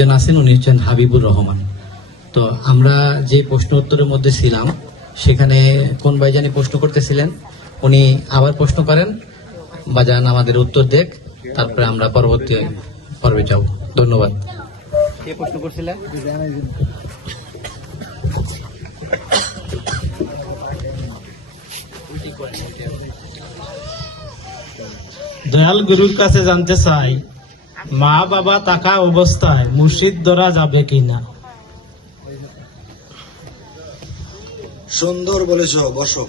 একজন আছেন, উনি হচ্ছেন হাবিবুর রহমান। তো আমরা যে প্রশ্ন উত্তরের মধ্যে ছিলাম সেখানে কোন ভাইজানি প্রশ্ন করতেছিলেন, উনি আবার প্রশ্ন করেন, বাজান আমাদের উত্তর দেখ, তারপরে আমরা পরবর্তী পর্বে যাব। ধন্যবাদ। কে প্রশ্ন করছিলেন? দয়াল গুরুর কাছে জানতে চাই, মা বাবা থাকা অবস্থায় মুর্শিদ ধরা যাবে কিনা? সুন্দর বলেছ, বসো।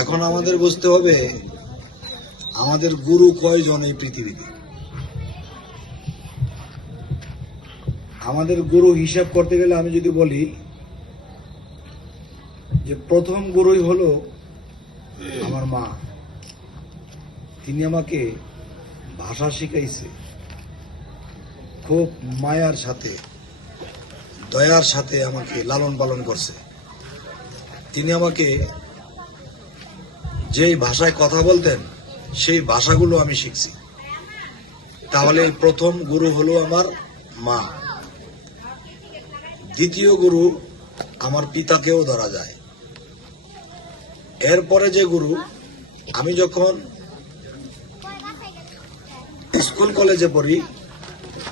এখন আমাদের বুঝতে হবে আমাদের গুরু কয়জন এই পৃথিবীতে। আমাদের গুরু হিসাব করতে গেলে আমি যদি বলি যে প্রথম গুরুই হলো আমার মা। তিনি আমাকে ভাষা শিখাইছে, খুব মায়ার সাথে দয়ার সাথে আমাকে লালন পালন করছে। তিনি আমাকে যেই ভাষায় কথা বলতেন সেই ভাষাগুলো আমি শিখছি। তাহলে প্রথম গুরু হলো আমার মা। দ্বিতীয় গুরু আমার পিতাকেও ধরা যায়। এরপরে যে গুরু, আমি যখন স্কুল কলেজে পড়ি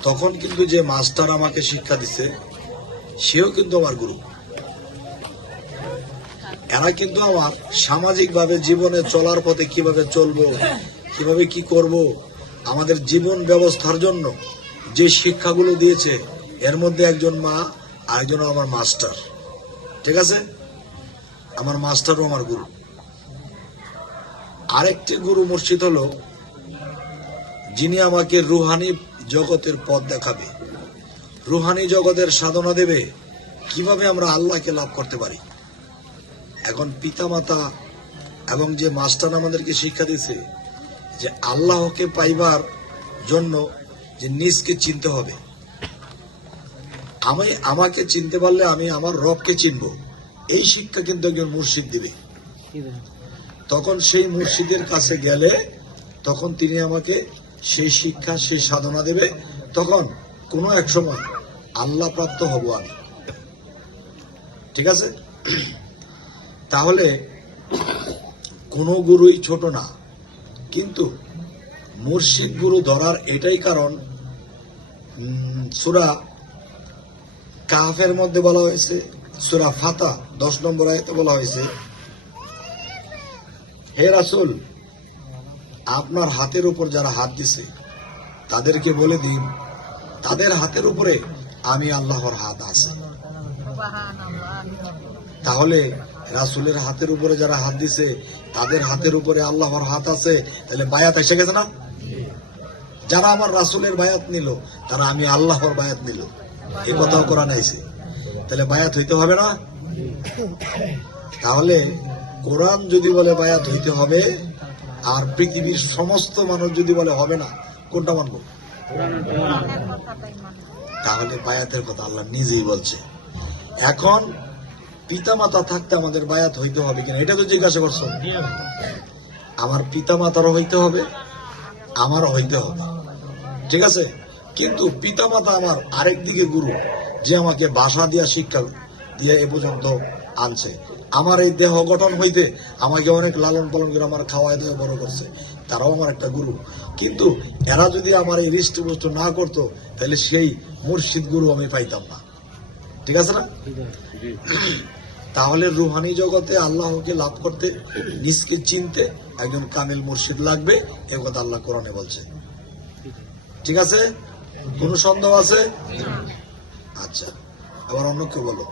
তখন কিন্তু যে মাস্টার আমাকে শিক্ষা দিছে সেও কিন্তু আমার গুরু। এরা কিন্তু আমার সামাজিকভাবে জীবনে চলার পথে কিভাবে চলবো, কিভাবে কি করব, আমাদের জীবন ব্যবস্থার জন্য যে শিক্ষাগুলো দিয়েছে, এর মধ্যে একজন মা, আরেকজন আমার মাস্টার। ঠিক আছে, আমার মাস্টারও আমার গুরু। আরেকটি গুরু মুর্শিদ হলো যিনি আমাকে রুহানি জগতের পথ দেখাবে, রুহানি জগতের সাধনা দেবে, কিভাবে আমরা আল্লাহকে লাভ করতে পারি। এখন পিতামাতা এবং যে মাস্টার আমাদেরকে শিক্ষা দিয়েছে যে আল্লাহকে পাইবার জন্য যে নিজকে চিনতে হবে। আমাকে চিনতে পারলে আমি আমার রবকে চিনব, এই শিক্ষা কিন্তু একজন মুর্শিদ দিবে। তখন সেই মুর্শিদের কাছে গেলে তখন তিনি আমাকে সেই শিক্ষা, সেই সাধনা দেবে। তখন কোনো এক সময় আল্লাহ প্রাপ্ত হব আমি। ঠিক আছে, তাহলে কোনো গুরুই ছোট না, কিন্তু মুর্শিদ গুরু ধরার এটাই কারণ, সূরা কাহফের মধ্যে বলা হয়েছে, সূরা ফাতা 10 নম্বর আয়াতে বলা হয়েছে, হে রাসূল, আপনার হাতের উপর যারা হাত দিছে তাদেরকে বলে দিন তাদের হাতের উপরে আমি আল্লাহর হাত আছে। তাহলে রাসূলের হাতের উপরে যারা হাত দিছে তাদের হাতের উপরে আল্লাহর হাত আছে, তাহলে বায়াত এসে গেছে না? যারা আমার রাসূলের বায়াত নিল তারা আমি আল্লাহর বায়াত নিল, এই কথাও কোরআনে আছে। তাহলে বায়াত হইতে হবে না? তাহলে কোরআন যদি বলে বায়াত হইতে হবে, আর পৃথিবীর সমস্ত মানুষ যদি বলে হবে না, কোনটা মানব? তাহলে বায়াতের কথা আল্লাহ নিজেই বলছে। এখন পিতামাতা থাকতে আমাদের বায়াত হইতে হবে কিনা এটা তো জিজ্ঞাসা করছো। আমার পিতামাতারও হইতে হবে, আমারও হইতে হবে। ঠিক আছে, কিন্তু পিতামাতা আমার আরেক দিকে গুরু, যে আমাকে ভাষা দিয়া শিক্ষা দিয়ে এ পর্যন্ত আনছে। আমার এই দেহ গঠন হইতে আমাকে অনেক লালন পালন করে আমার খাওয়াই দিয়ে বড় করছে, তারাও আমার একটা গুরু। কিন্তু এরা যদি আমার এই হৃষ্টপুষ্ট না করতো তাহলে সেই মুর্শিদ গুরু আমি পাইতাম না। ঠিক আছে না? তাহলে রুহানি জগতে আল্লাহকে লাভ করতে, নিজকে চিনতে একজন কামিল মুর্শিদ লাগবে, এ কথা আল্লাহ কোরআনে বলছে। ঠিক আছে, কোনো সন্দেহ আছে? আচ্ছা, আবার অন্য কেউ বলো।